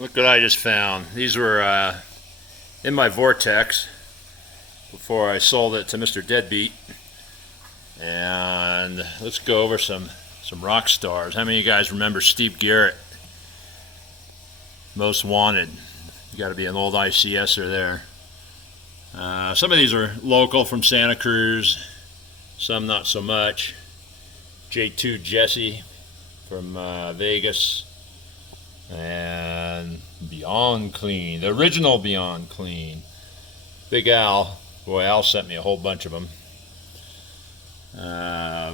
Look what I just found. These were in my Vortex before I sold it to Mr. Deadbeat. And let's go over some rock stars. How many of you guys remember Steve Garrett? Most Wanted. You got to be an old ICSer there. Some of these are local from Santa Cruz, some not so much. J2 Jesse from Vegas, and Beyond Clean, the original Beyond Clean. Big Al, boy, Al sent me a whole bunch of them.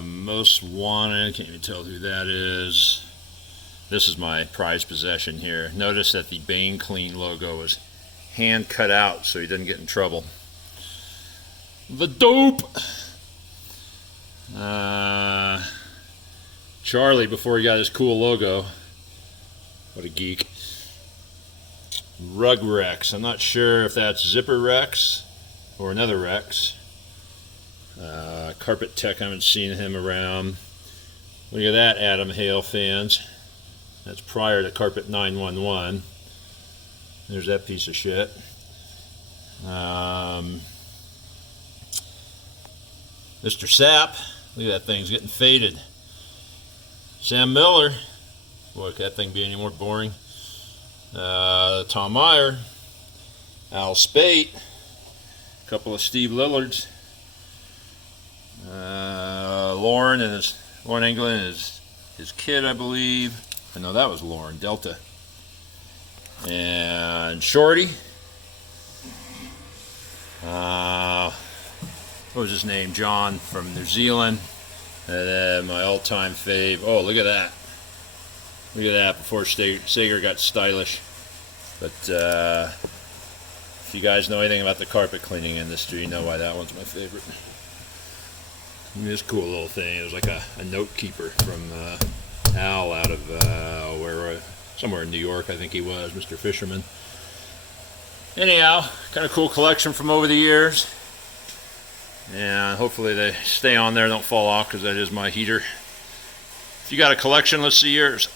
Most Wanted, can't even tell who that is. This is my prized possession here. Notice that the Bane Clean logo was hand cut out so he didn't get in trouble. The Dope! Charlie, before he got his cool logo. What a geek. Rug Rex. I'm not sure if that's Zipper Rex or another Rex. Carpet Tech, I haven't seen him around. Look at that, Adam Hale fans. That's prior to Carpet 911. There's that piece of shit. Mr. Sapp. Look at that thing's getting faded. Sam Miller. Boy, could that thing be any more boring? Tom Meyer. Al Spate. A couple of Steve Lillards. Lauren England and his kid, I believe. I know that was Lauren Delta. And Shorty. What was his name? John from New Zealand. And then my all-time fave. Oh, look at that. Look at that before Sager got stylish. But if you guys know anything about the carpet cleaning industry, you know why that one's my favorite. This cool little thing. It was like a note keeper from Al out of somewhere in New York, I think he was, Mr. Fisherman. Anyhow, kind of cool collection from over the years. And hopefully they stay on there, don't fall off, because that is my heater. If you got a collection, let's see yours.